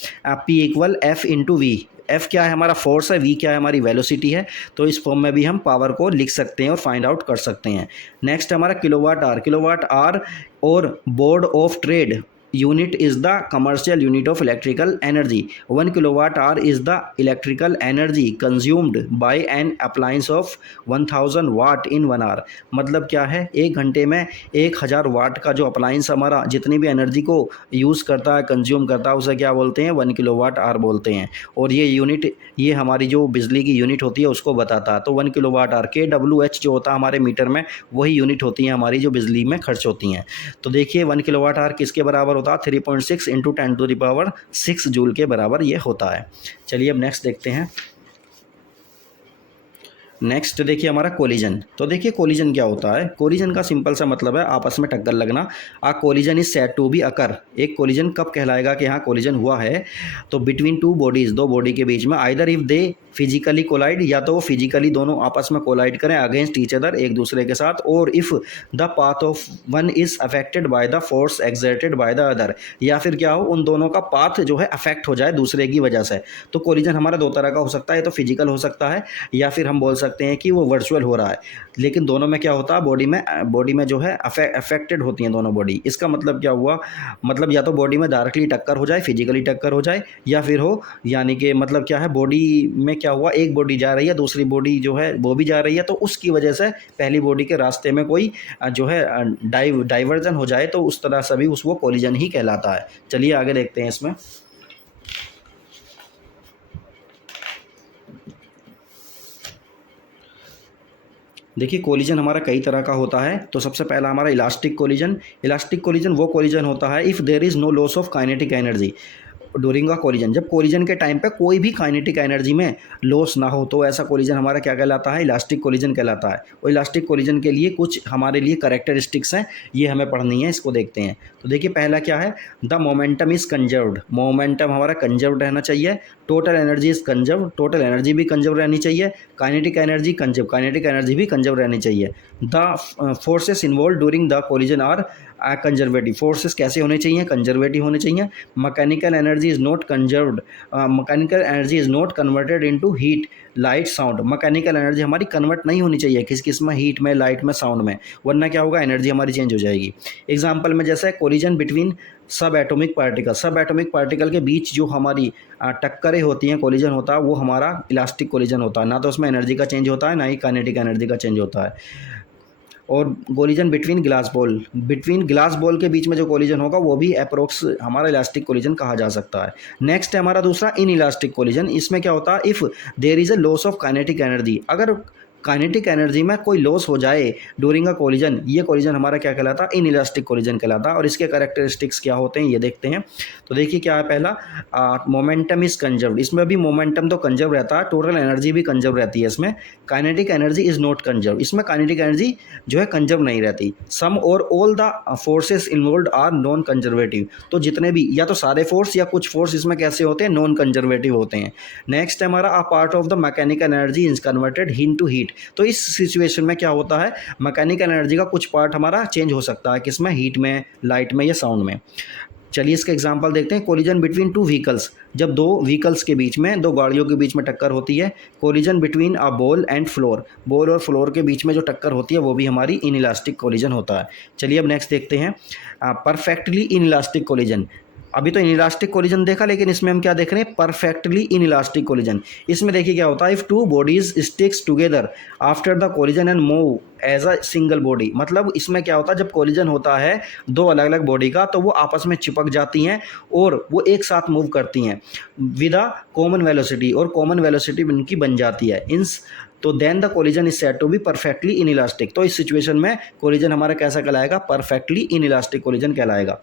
P = F × V। F क्या है? हमारा फोर्स है, V क्या है? हमारी वेलोसिटी है। तो इस फॉर्म में भी हम पावर को लिख सकते हैं और फाइंड आउट कर सकते हैं। नेक्स्ट हमारा किलोवाट आवर। किलोवाट आवर और board of trade unit is the commercial unit of electrical energy. 1 kilowatt hour is the electrical energy consumed by an appliance of 1000 watt in 1 hour. मतलब क्या है? एक घंटे में 1000 वाट का जो अप्लाइंस हमारा जितनी भी एनर्जी को यूज़ करता है, कंज्यूम करता है, उसे क्या बोलते हैं? 1 किलोवाट आवर बोलते हैं। और ये यूनिट, ये हमारी जो बिजली की यूनिट होती है उसको बताता है। तो 1 किलोवाट आवर kWh जो होता है हमारे मीटर में, वही यूनिट होती है हमारी जो बिजली में खर्च होती हैं। तो देखिए 1 किलोवाट आवर किसके बराबर 3.6 × 10⁶ जूल के बराबर ये होता है। चलिए अब नेक्स्ट देखते हैं। नेक्स्ट देखिए हमारा कोलिजन। तो देखिए कोलिजन क्या होता है? कोलिजन का सिंपल सा मतलब है आपस में टक्कर लगना। Collision is said to be occur. एक कोलिजन कब कहलाएगा कि हाँ कोलिजन हुआ है? तो बिटवीन टू बॉडीज, दो बॉडी के बीच में, either if they physically collide, या तो वो फिजिकली दोनों आपस में कोलाइड करें अगेंस्ट ईच अदर, एक दूसरे के साथ, और if the path of one is affected by the force exerted by the other, या फिर क्या हो, उन दोनों का पाथ जो है अफेक्ट हो जाए दूसरे की वजह से। तो कोलिजन हमारा दो तरह का हो सकता है, तो फिजिकल हो सकता है या फिर हम बोल सकते हैं कि वो वर्चुअल हो रहा है। लेकिन दोनों में क्या होता है? बॉडी में जो है अफेक्टेड होती हैं दोनों बॉडी। इसका मतलब क्या हुआ? मतलब या तो बॉडी में डायरेक्टली टक्कर हो जाए, फिजिकली टक्कर हो जाए, या फिर हो यानी कि मतलब क्या है, बॉडी में क्या हुआ, एक बॉडी जा रही है, दूसरी बॉडी जो है वो भी जा रही है, तो उसकी वजह से पहली बॉडी के रास्ते में कोई जो है डाइवर्जन हो जाए, तो उस तरह से भी वो कोलिजन ही कहलाता है। चलिए आगे देखते हैं इसमें। देखिए कोलिजन हमारा कई तरह का होता है। तो सबसे पहला हमारा इलास्टिक कोलिजन। इलास्टिक कोलिजन वो कोलिजन होता है if there is no loss of kinetic energy during a collision. जब कोलिजन के टाइम पे कोई भी काइनेटिक एनर्जी में लॉस ना हो, तो ऐसा कोलिजन हमारा क्या कहलाता है? इलास्टिक कोलिजन कहलाता है। और इलास्टिक कोलिजन के लिए कुछ हमारे लिए कैरेक्टरिस्टिक्स हैं, ये हमें पढ़नी है, इसको देखते हैं। तो देखिए पहला क्या है? The momentum is conserved. Momentum हमारा कंजर्व्ड रहना चाहिए। Total energy is conserve. Total energy भी कंजर्व रहनी चाहिए। Kinetic energy conserve. Kinetic energy भी कंजर्व रहनी चाहिए। The forces involve during the collision are conservative. Forces कैसे होने चाहिए? कंजर्वेटिव होने चाहिए। Mechanical energy is not conserved. Mechanical energy is not converted into heat, light, sound. Mechanical energy हमारी convert नहीं होनी चाहिए किस में? हीट में, लाइट में, साउंड में, वरना क्या होगा? एनर्जी हमारी चेंज हो जाएगी। एग्जाम्पल में जैसे कोलिजन बिटवीन सब एटॉमिक पार्टिकल। सब एटॉमिक पार्टिकल के बीच जो हमारी टक्करें होती हैं, कोलिजन होता है, वो हमारा इलास्टिक कोलिजन होता है। ना तो उसमें एनर्जी का चेंज होता है, ना ही काइनेटिक एनर्जी का चेंज होता है। और collision between glass ball, between glass ball के बीच में जो कोलिजन होगा वो भी अप्रोक्स हमारा इलास्टिक कोलिजन कहा जा सकता है। नेक्स्ट है हमारा दूसरा इन इलास्टिक कोलिजन। इसमें क्या होता है? If there is a loss of kinetic energy. अगर काइनेटिक एनर्जी में कोई लॉस हो जाए ड्यूरिंग अ कोलिजन, ये कोलिजन हमारा क्या कहलाता है? इन इलास्टिक कोलिजन कहलाता है। और इसके कैरेक्टरिस्टिक्स क्या होते हैं ये देखते हैं। तो देखिए क्या है पहला, मोमेंटम इज़ कंजर्व्ड। इसमें भी मोमेंटम तो कंजर्व रहता है, टोटल एनर्जी भी कंजर्व रहती है इसमें। Kinetic energy is not conserve. इसमें काइनेटिक एनर्जी जो है कंजर्व नहीं रहती। Some or all the forces involved are non conservative. तो जितने भी, या तो सारे फोर्स या कुछ फोर्स इसमें कैसे होते हैं? नॉन कंजर्वेटिव होते हैं। नेक्स्ट है हमारा, a part of the mechanical energy is converted into heat. तो इस सिचुएशन में क्या होता है? मैकेनिकल एनर्जी का कुछ पार्ट हमारा चेंज हो सकता है, किसमें? हीट में, लाइट में या साउंड में। चलिए इसका एग्जांपल देखते हैं। Collision between two vehicles. जब दो व्हीकल्स के बीच में, दो गाड़ियों के बीच में टक्कर होती है। Collision between a ball and floor. Ball और फ्लोर के बीच में जो टक्कर होती है वो भी हमारी इन इलास्टिक कोलिजन होता है। चलिए अब नेक्स्ट देखते हैं, परफेक्टली इन इलास्टिक कोलिजन। अभी तो इन इलास्टिक कोलिजन देखा, लेकिन इसमें हम क्या देख रहे हैं? Perfectly inelastic collision. इसमें देखिए क्या होता है? If two bodies sticks together after the collision and move as a single body. मतलब इसमें क्या होता है? जब कोलिजन होता है दो अलग अलग बॉडी का, तो वो आपस में चिपक जाती हैं और वो एक साथ मूव करती हैं विद अ कॉमन वेलोसिटी, और कॉमन वेलोसिटी इनकी बन जाती है। तो then the collision is said to be perfectly inelastic. तो इस सिचुएशन में कोलिजन हमारा कैसा कहलाएगा? परफेक्टली इन इलास्टिक कोलिजन कहलाएगा।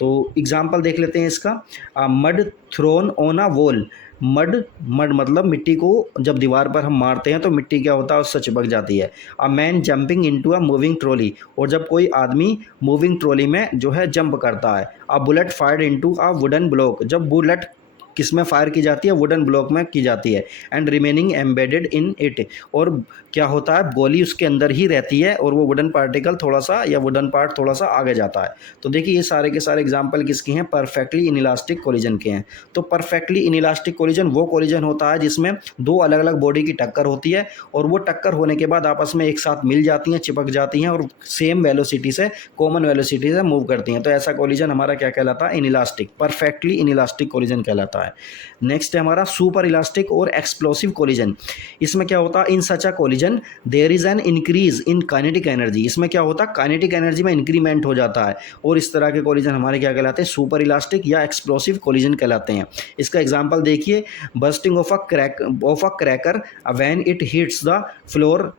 तो एग्जाम्पल देख लेते हैं इसका। Mud thrown on a wall, mud mud मतलब मिट्टी को जब दीवार पर हम मारते हैं तो मिट्टी क्या होता है, उससे चिपक जाती है। A man jumping into a moving trolley, और जब कोई आदमी मूविंग ट्रॉली में जो है जंप करता है। अ bullet fired into a wooden block, जब बुलेट किस में फायर की जाती है, वुडन ब्लॉक में की जाती है। And remaining embedded in it, और क्या होता है, गोली उसके अंदर ही रहती है और वो वुडन पार्टिकल थोड़ा सा या वुडन पार्ट थोड़ा सा आगे जाता है। तो देखिए ये सारे के सारे एग्जाम्पल किसके हैं, परफेक्टली इनइलास्टिक कोलिजन के हैं। तो परफेक्टली इनइलास्टिक कोलिजन वो कोलिजन होता है जिसमें दो अलग अलग बॉडी की टक्कर होती है और वो टक्कर होने के बाद आपस में एक साथ मिल जाती हैं, चिपक जाती हैं और सेम वेलोसिटी से, कॉमन वेलोसिटी से मूव करती हैं। तो ऐसा कोलिजन हमारा क्या कहलाता है, इनइलास्टिक, परफेक्टली इनइलास्टिक कोलिजन कहलाता है। नेक्स्ट है हमारा सुपर इलास्टिक और एक्सप्लोसिव कोलिजन। इसमें क्या होता है, in such a collision there is an increase in kinetic energy, इसमें क्या होता है, काइनेटिक एनर्जी में इंक्रीमेंट हो जाता है और इस तरह के कोलिजन हमारे क्या कहलाते हैं, सुपर इलास्टिक या एक्सप्लोसिव कोलिजन कहलाते हैं। इसका एग्जांपल देखिए, bursting of a cracker when it hits the floor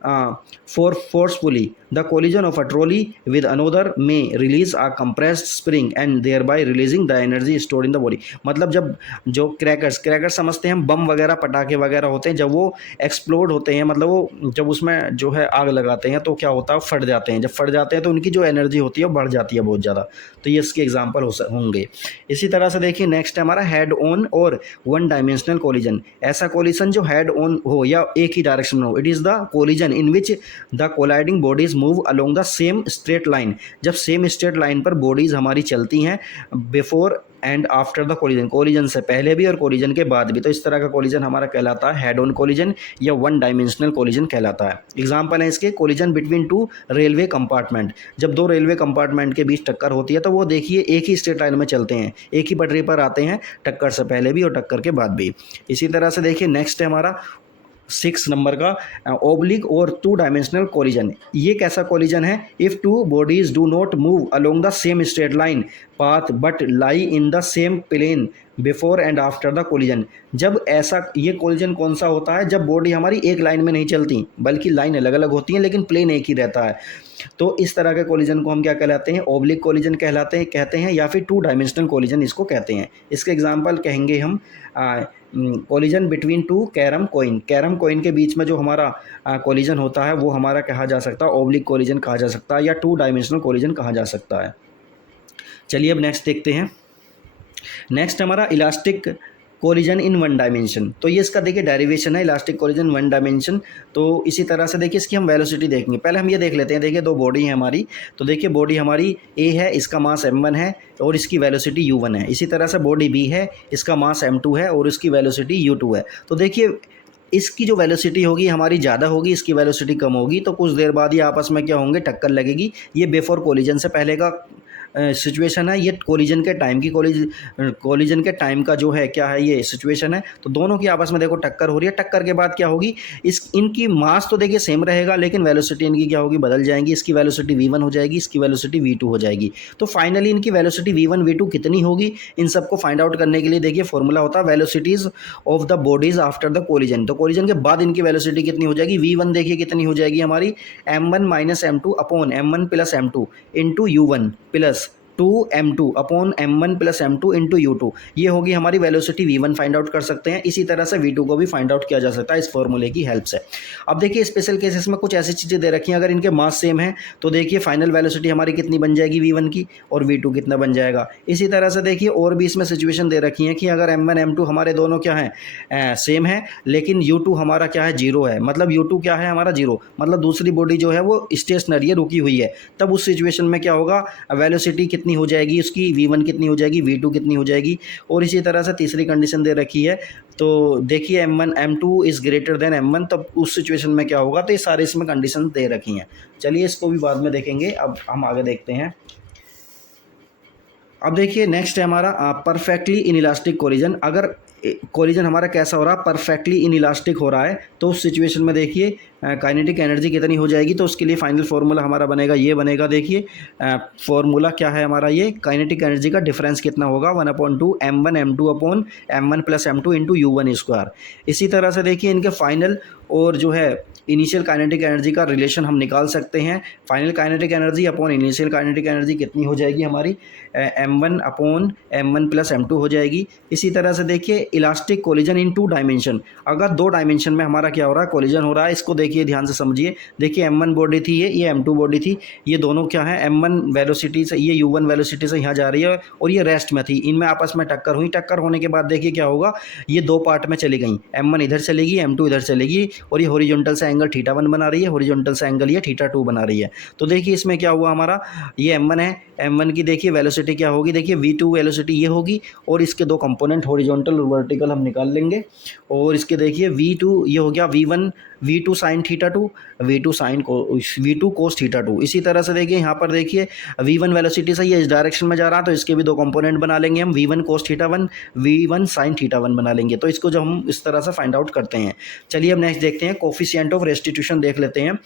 forcefully, the collision of a trolley with another may release a compressed spring and thereby releasing the energy stored in the body. मतलब जब जो crackers समझते हैं हम, बम वगैरह पटाखे वगैरह होते हैं, जब वो एक्सप्लोड होते हैं, मतलब वो जब उसमें जो है आग लगाते हैं तो क्या होता है, फट जाते हैं। जब फट जाते हैं तो उनकी जो एनर्जी होती है वो बढ़ जाती है बहुत ज़्यादा। तो ये इसके एग्जाम्पल होंगे। इसी तरह से देखिए नेक्स्ट है हमारा हेड ऑन और वन डायमेंशनल कोलिजन। ऐसा कोलिजन जो हेड ऑन हो या एक ही डायरेक्शन में हो, it is the collision in which the colliding bodies move along the same straight line, जब सेम स्ट्रेट लाइन पर बॉडीज हमारी चलती हैं before and after the collision, collision से पहले भी और कोलिजन के बाद भी। तो इस तरह का कोलिजन हमारा कहलाता है हेड ऑन कोलिजन या वन डायमेंशनल कोलिजन कहलाता है। एग्जांपल है इसके, collision between two railway compartment, जब दो रेलवे कंपार्टमेंट के बीच टक्कर होती है तो वो देखिए एक ही स्ट्रेट लाइन में चलते हैं, एक ही पटरी पर आते हैं, टक्कर से पहले भी और टक्कर के बाद भी। इसी तरह से देखिए नेक्स्ट है हमारा 6 नंबर का ओब्लिक और टू डायमेंशनल कोलिजन। ये कैसा कोलिजन है, if two bodies do not move along the same straight line path but lie in the same plane before and after the collision. जब ऐसा, ये कोलिजन कौन सा होता है, जब बॉडी हमारी एक लाइन में नहीं चलती बल्कि लाइन अलग अलग होती हैं लेकिन प्लेन एक ही रहता है। तो इस तरह के कोलिजन को हम क्या कहलाते हैं, ओब्लिक कोलिजन कहते हैं या फिर टू डायमेंशनल कोलिजन इसको कहते हैं। इसके एग्जांपल कहेंगे हम collision between two carrom coin के बीच में जो हमारा कोलिजन होता है वो हमारा कहा जा सकता है ओब्लिक कोलिजन कहा जा सकता है या टू डायमेंशनल कोलिजन कहा जा सकता है। चलिए अब नेक्स्ट देखते हैं। नेक्स्ट हमारा elastic collision in one dimension. तो ये इसका देखिए डेरिवेशन है, इलास्टिक कोलिजन वन डायमेंशन। तो इसी तरह से देखिए इसकी हम वेलोसिटी देखेंगे। पहले हम ये देख लेते हैं, देखिए दो बॉडी है हमारी, तो देखिए बॉडी हमारी ए है, इसका मास m1 है और इसकी वेलोसिटी u1 है। इसी तरह से बॉडी बी है, इसका मास m2 है और इसकी वेलोसिटी u2 है। तो देखिए इसकी जो वेलोसिटी होगी हमारी ज़्यादा होगी, इसकी वेलोसिटी कम होगी, तो कुछ देर बाद ये आपस में क्या होंगे, टक्कर लगेगी। ये बिफोर कोलिजन से पहले का सिचुएशन है, ये कोलिजन के टाइम की कोलिजन के टाइम का जो है क्या है, ये सिचुएशन है। तो दोनों की आपस में देखो टक्कर हो रही है। टक्कर के बाद क्या होगी, इनकी मास तो देखिए सेम रहेगा लेकिन वेलोसिटी इनकी क्या होगी, बदल जाएंगी। इसकी वेलोसिटी v1 हो जाएगी, इसकी वेलोसिटी v2 हो जाएगी। तो फाइनली इनकी वेलोसिटी v1 v2 कितनी होगी, इन सबको फाइंड आउट करने के लिए देखिए फॉर्मूला होता है velocities of the bodies after the collision. तो कोलिजन के बाद इनकी वेलोसिटी कितनी हो जाएगी, v1 देखिए कितनी हो जाएगी हमारी, m1 minus m2 upon m1 plus m2 into u1 plus 2m2 upon m1 plus m2 into u2। ये होगी हमारी वेलोसिटी v1 फाइंड आउट कर सकते हैं। इसी तरह से v2 को भी फाइंड आउट किया जा सकता है इस फॉर्मूले की हेल्प से। अब देखिए स्पेशल केसेस में कुछ ऐसी चीज़ें दे रखी हैं, अगर इनके मास सेम है तो देखिए फाइनल वेलोसिटी हमारी कितनी बन जाएगी v1 की और v2 कितना बन जाएगा। इसी तरह से देखिए और भी इसमें सिचुएशन दे रखी है कि अगर m1 m2 हमारे दोनों क्या है, सेम है, लेकिन u2 हमारा क्या है, जीरो है। मतलब u2 क्या है हमारा, जीरो, मतलब दूसरी बॉडी जो है वो स्टेशनरी है, रुकी हुई है। तब उस सिचुएशन में क्या होगा, वेलोसिटी कितनी हो जाएगी उसकी, v1 कितनी हो जाएगी, v2 कितनी हो जाएगी। और इसी तरह से तीसरी कंडीशन दे रखी है, तो देखिए m1 m2 is greater than m1, तब उस सिचुएशन में क्या होगा। तो ये सारे इसमें कंडीशन दे रखी हैं। चलिए इसको भी बाद में देखेंगे, अब हम आगे देखते हैं। अब देखिए नेक्स्ट है हमारा परफेक्टली इनइलास्टिक कोलिजन। अगर कोलिजन हमारा कैसा हो रहा है, परफेक्टली इनइलास्टिक हो रहा है, तो उस सिचुएशन में देखिए काइनेटिक एनर्जी कितनी हो जाएगी, तो उसके लिए फाइनल फार्मूला हमारा बनेगा, ये बनेगा, देखिए फार्मूला क्या है हमारा, ये काइनेटिक एनर्जी का डिफरेंस कितना होगा, 1/2 m1 plus m2 into u1²। इसी तरह से देखिए इनके फाइनल और जो है इनिशियल काइनेटिक एनर्जी का रिलेशन हम निकाल सकते हैं। Final kinetic energy upon initial kinetic energy कितनी हो जाएगी हमारी, m1 प्लस m2 हो जाएगी। इसी तरह से देखिए इलास्टिक कोलिजन इन 2 डायमेंशन, अगर 2 डायमेंशन में हमारा क्या हो रहा है, कोलिजन हो रहा है, इसको देखिए ध्यान से समझिए। देखिए m1 बॉडी थी, ये m2 बॉडी थी, ये दोनों क्या है, m1 वेलोसिटी से, ये u1 वेलोसिटी से यहाँ जा रही है और ये रेस्ट में थी, इनमें आपस में टक्कर हुई। टक्कर होने के बाद देखिए क्या होगा, ये 2 पार्ट में चली गई, m1 इधर चलेगी, m2 इधर चलेगी, और ये हॉरिजॉन्टल से एंगल θ1 बना रही है, हॉरिजॉन्टल से एंगल ये θ2 बना रही है। तो देखिए इसमें क्या हुआ हमारा, ये m1 है, m1 की देखिए वेलोसिटी क्या होगी, देखिए v2 वेलोसिटी ये होगी, और इसके 2 कंपोनेंट हॉरिजॉन्टल और वर्टिकल हम निकाल लेंगे, और इसके देखिए v2 ये हो गया v2 साइन θ2, v2 कोस θ2। इसी तरह से देखिए यहाँ पर देखिए v1 वेलोसिटी से ये इस डायरेक्शन में जा रहा है, तो इसके भी 2 कंपोनेंट बना लेंगे हम, v1 कोस θ1, v1 साइन θ1 बना लेंगे। तो इसको जब हम इस तरह से फाइंड आउट करते हैं, चलिए अब नेक्स्ट देखते हैं, कोफिशिएंट ऑफ रेस्टिट्यूशन देख लेते हैं।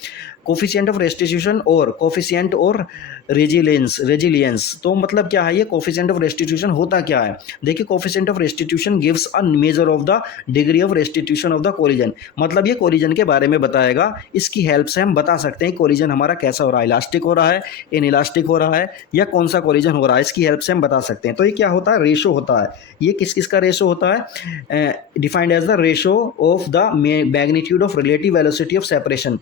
कोफिशिएंट ऑफ रेस्टिट्यूशन और कोफिशिएंट और रेजिलियंस, तो मतलब क्या है, ये कोफिशिएंट ऑफ रेस्टिट्यूशन होता क्या है, देखिए coefficient of restitution gives a measure of the degree of restitution of the collision, मतलब ये कोलिजन के बारे में बताएगा। इसकी हेल्प से हम बता सकते हैं कोलिजन हमारा कैसा हो रहा है, इलास्टिक हो रहा है, इनइलास्टिक हो रहा है, या कौन सा कोलिजन हो रहा है, इसकी हेल्प से हम बता सकते हैं। तो ये क्या होता है, रेशो होता है। ये किस किस का रेशो होता है, defined as the ratio of the magnitude of relative velocity of separation.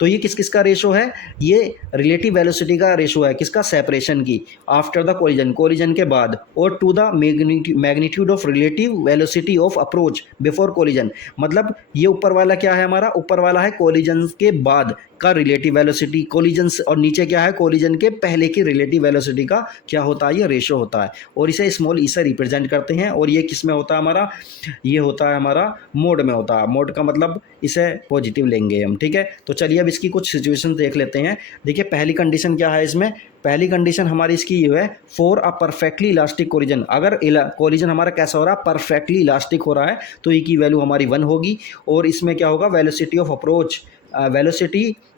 तो ये किस किस का रेशो है, ये रिलेटिव वेलोसिटी का रेशो है, किसका, सेपरेशन की, आफ्टर द कोलिजन के बाद, और to the magnitude of relative velocity of approach before collision, मतलब ये ऊपर वाला क्या है हमारा, ऊपर वाला है कोलिजन के बाद का रिलेटिव वेलोसिटी कोलिजन, और नीचे क्या है, कोलिजन के पहले की रिलेटिव वेलोसिटी का क्या होता है, ये रेशो होता है, और इसे स्मॉल ई से रिप्रेजेंट करते हैं। और ये किस में होता है हमारा, ये होता है हमारा मोड में होता है, मोड का मतलब इसे पॉजिटिव लेंगे हम, ठीक है। तो चलिए अब इसकी कुछ सिचुएशन देख लेते हैं। देखिए पहली कंडीशन क्या है इसमें, पहली कंडीशन हमारी इसकी ये है, for a perfectly elastic collision, अगर कोलिजन हमारा कैसा हो रहा है, परफेक्टली इलास्टिक हो रहा है, तो ई की वैल्यू हमारी 1 होगी, और इसमें क्या होगा, velocity of approach,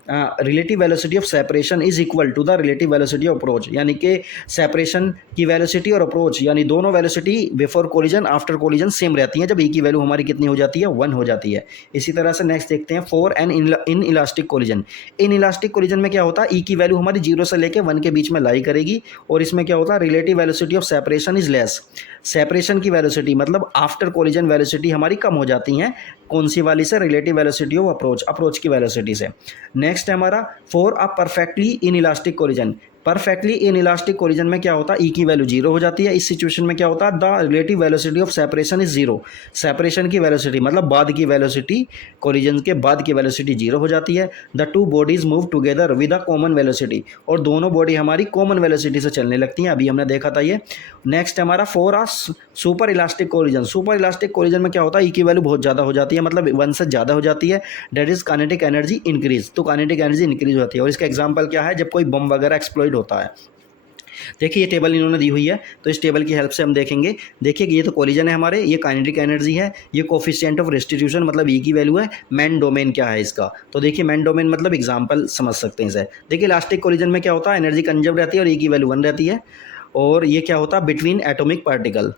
relative velocity of separation is equal to the relative velocity of approach, यानी कि सेपरेशन की वेलोसिटी और अप्रोच, यानी दोनों velocity before collision after collision same रहती हैं, जब ई की वैल्यू हमारी कितनी हो जाती है, 1 हो जाती है। इसी तरह से नेक्स्ट देखते हैं, for an inelastic collision, inelastic collision में क्या होता है, ई की वैल्यू हमारी 0 से लेकर 1 के बीच में लाई करेगी, और इसमें क्या होता है, relative velocity of separation is less, separation की वेलोसिटी मतलब आफ्टर कोलिजन वेलोसिटी हमारी कम हो जाती हैं, कौन सी वाली से, रिलेटिव वेलोसिटी ऑफ अप्रोच की वेलोसिटी से। नेक्स्ट है हमारा, for a perfectly inelastic collision, perfectly inelastic collision में क्या होता है, ई की वैल्यू 0 हो जाती है। इस सिचुएशन में क्या होता है, the relative velocity of separation is 0, separation की वेलोसिटी मतलब बाद की वेलोसिटी, कोलिजन के बाद की वेलोसिटी 0 हो जाती है। The two bodies move together with a common velocity, और दोनों बॉडी हमारी कॉमन वेलोसिटी से चलने लगती हैं, अभी हमने देखा था ये। नेक्स्ट हमारा, for a super elastic collision, super elastic collision में क्या होता है, ई की वैल्यू बहुत ज़्यादा हो जाती है, मतलब 1 से ज़्यादा हो जाती है, that is kinetic energy increase, तो काइनेटिक एनर्जी इंक्रीज होती है। और इसका एग्जाम्पल क्या है, जब कोई बम वगैरह एक्सप्लोड होता है। देखिए ये टेबल इन्होंने दी हुई है, तो इस टेबल की हेल्प से हम देखेंगे। देखिए ये तो कोलिजन है हमारे, ये काइनेटिक एनर्जी है, ये कोफिशिएंट ऑफ रेस्टिट्यूशन मतलब ई की वैल्यू है, मैन डोमेन क्या है इसका, तो देखिए मैन डोमेन मतलब एग्जांपल समझ सकते हैं इसे। देखिए इलास्टिक कोलिजन में क्या होता है, एनर्जी कंजर्व रहती है और ई की वैल्यू 1 रहती है, और ये क्या होता है, बिटवीन एटॉमिक पार्टिकल,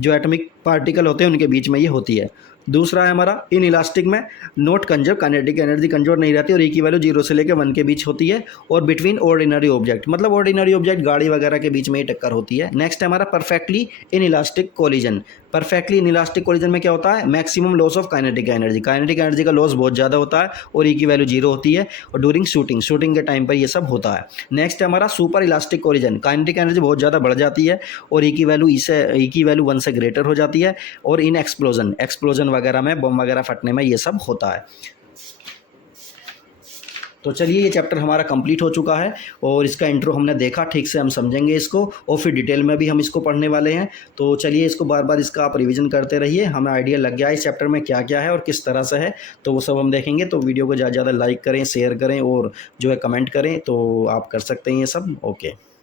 जो एटॉमिक पार्टिकल होते हैं उनके बीच में ये होती है। दूसरा है हमारा, इन इलास्टिक में not conserve, kinetic energy conserve नहीं रहती और ई की वैल्यू 0 से लेकर 1 के बीच होती है, और बिटवीन ऑर्डिनरी ऑब्जेक्ट मतलब ऑर्डिनरी ऑब्जेक्ट गाड़ी वगैरह के बीच में ही टक्कर होती है। नेक्स्ट है हमारा, perfectly inelastic collision, perfectly inelastic collision में क्या होता है, maximum loss of kinetic energy, kinetic energy का लॉस बहुत ज़्यादा होता है और ई की वैल्यू 0 होती है, और ड्यूरिंग शूटिंग के टाइम पर ये सब होता है। नेक्स्ट है हमारा, super elastic collision, kinetic energy बहुत ज़्यादा बढ़ जाती है और ई की वैल्यू 1 से ग्रेटर हो जाती है, और इन एक्सप्लोजन वगैरह में, बम वगैरह फटने में ये सब होता है। तो चलिए ये चैप्टर हमारा कंप्लीट हो चुका है, और इसका इंट्रो हमने देखा, ठीक से हम समझेंगे इसको, और फिर डिटेल में भी हम इसको पढ़ने वाले हैं। तो चलिए इसको बार बार इसका आप रिवीजन करते रहिए, हमें आइडिया लग गया इस चैप्टर में क्या क्या है और किस तरह से है, तो वो सब हम देखेंगे। तो वीडियो को ज़्यादा ज़्यादा लाइक करें, शेयर करें, और जो है कमेंट करें, तो आप कर सकते हैं ये सब। ओके।